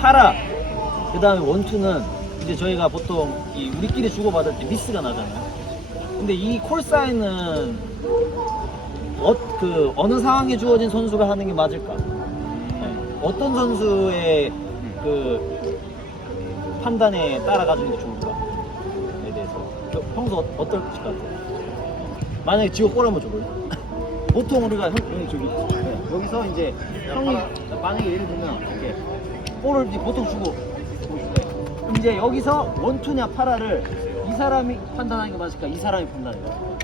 파라 그 다음에 원투는 이제 저희가 보통 이 우리끼리 주고받을 때 미스가 나잖아요. 근데 이 콜사인은 어, 그 어느 상황에 주어진 선수가 하는 게 맞을까? 네. 어떤 선수의 그 판단에 따라가주는 게 좋을까?에 대해서 저- 평소 어, 어떨 것 같아요? 만약에 지호 골 한번 줘볼래? 보통 우리가 형, 형이 저기 네, 여기서 이제 형이 만약에 예를 들면 이렇게 볼을 이제 보통 주고 이제 여기서 원투냐 파라를 이 사람이 판단하는 게 맞을까? 이 사람이 판단해요.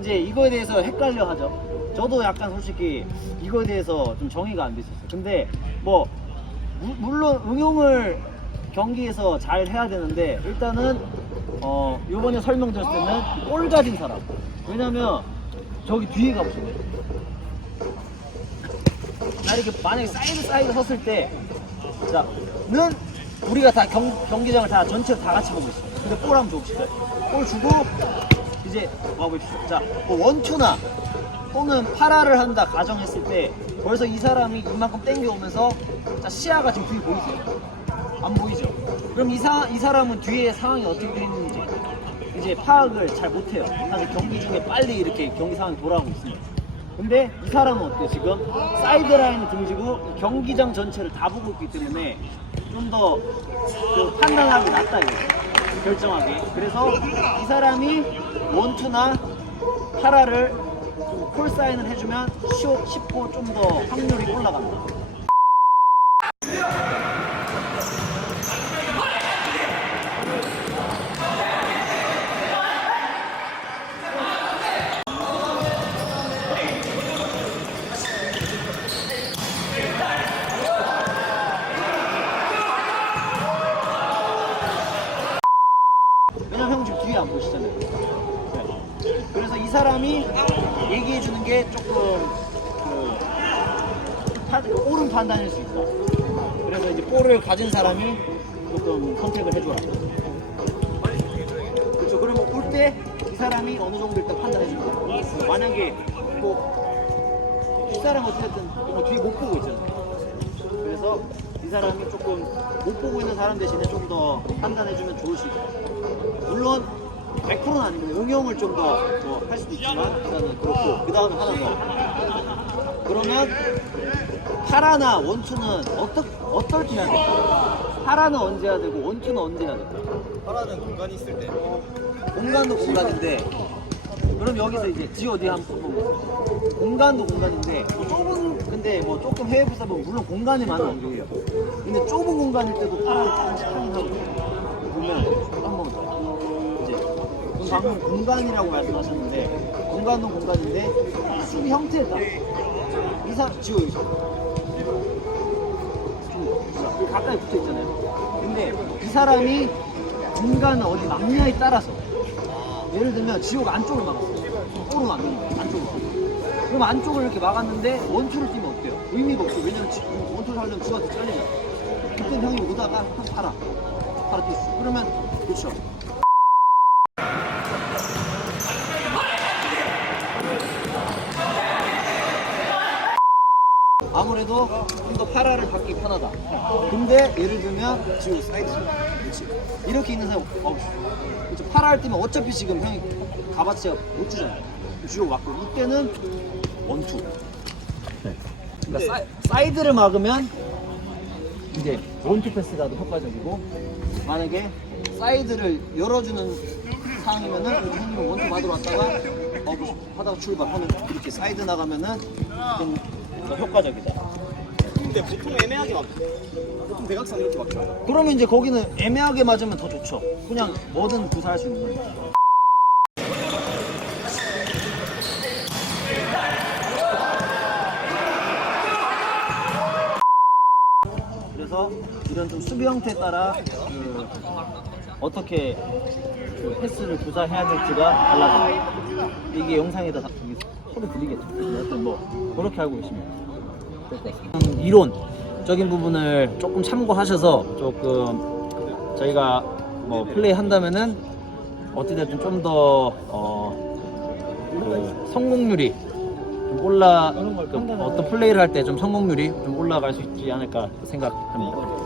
이제 이거에 대해서 헷갈려 하죠. 저도 약간 솔직히 이거에 대해서 좀 정의가 안 돼 있었어요. 근데 뭐 무- 물론 응용을 경기에서 잘 해야 되는데 일단은 어 요번에 설명 드렸을 때는 볼 가진 사람. 왜냐면 저기 뒤에 가보시면 나 이렇게 만약에 사이드 사이드 섰을 때 자는 우리가 다 경, 경기장을 다 전체를 다 같이 보고 있어. 근데 볼 한번 줘봅시다. 볼 주고 이제 와보십시오. 자, 뭐 원투나 또는 파라를 한다 가정했을 때 벌써 이 사람이 이만큼 땡겨오면서 자 시야가 지금 뒤에 보이세요? 안 보이죠? 그럼 이, 사, 이 사람은 뒤에 상황이 어떻게 되어 있는지 이제 파악을 잘 못해요. 사실 경기 중에 빨리 이렇게 경기 상황이 돌아가고 있습니다. 근데 이 사람은 어때요? 지금 사이드 라인을 등지고 경기장 전체를 다 보고 있기 때문에 좀더그 판단하기 낫다 이거 결정하기. 그래서 이 사람이 원투나 파라를 좀 콜사인을 해주면 쉽- 쉽고 좀 더 확률이 올라간다. 지금 뒤에 안 보시잖아요. 네. 그래서 이 사람이 얘기해 주는 게 조금 그 파- 옳은 판단일 수 있다. 그래서 이제 볼을 가진 사람이 조금 선택을 해줘라. 그렇죠. 그러면 올 때 이 사람이 어느 정도 일단 판단해 준다. 만약에 뭐이 사람 어쨌든 뭐 뒤에 못 보고 있잖아요. 그래서 이 사람이 조금 못 보고 있는 사람 대신에 좀 더 판단해주면 좋을 수 있다. 물론 100%는 아니고 응용을 좀 더 할 수도 있지만 일단은 그렇고 그 다음에 하나 더. 그러면 파라나 원투는 어떻 어떨 때 해야 될까? 파라는 언제 해야 되고 원투는 언제 해야 될까? 파라는 공간이 있을 때. 공간도 공간인데 그럼 여기서 이제 G 어디 한번 보면 공간도 공간인데 뭐 좁은 근데 뭐 조금 해외 부사 보면 물론 공간이 많은 안경이에요 근데 좁은 공간일 때도 파란을 조금씩 하고 보면 방금 공간이라고 말씀하셨는데 공간도 공간인데 수비 형태에 따라 이사 지호 여기 좀 가까이 붙어 있잖아요 근데 이 사람이 공간은 어디 막냐에 따라서 예를 들면 지호가 안쪽을 막았어요. 볼을 막는 거예요. 안쪽으로. 그럼 안쪽을 이렇게 막았는데 원투를 뛰면 어때요? 의미가 없어요. 왜냐면 지- 원투를 하려면 지호한테 잘리잖아. 그때 형이 오다가 형 팔아. 팔아 뛰었어. 그러면 그렇죠. 아무래도 좀 더 파라를 받기 편하다. 근데 예를 들면 지호 사이드. 그렇지. 이렇게 있는 사람 어, 그렇죠. 파라를 뛰면 어차피 지금 형이 가봤자 못 주잖아요. 주로 맞고 이때는 원투. 네. 그러니까 사이, 사이드를 막으면 이제 원투 패스가 더 효과적이고 만약에 사이드를 열어주는 상황이면은 형님 원투 받으러 왔다가 어, 뭐 하다가 출발하면 이렇게 사이드 나가면은 좀 더 효과적이다. 근데 보통 애매하게 막 보통 대각선 이렇게 막죠 그러면 이제 거기는 애매하게 맞으면 더 좋죠. 그냥 뭐든 구사할 수 있는 거니까. 그래서 이런 좀 수비 형태에 따라 그 어떻게 그 패스를 구사해야 될지가 달라져요. 이게 영상에다 다 여기 소리 들리겠죠. 뭐 그렇게 알고. 음, 이론적인 부분을 조금 참고하셔서 조금 저희가 뭐 플레이 한다면은 어찌됐든 좀더 어, 그 성공률이 좀 올라 그 어떤 플레이를 할 때 좀 성공률이 좀 올라갈 수 있지 않을까 생각합니다.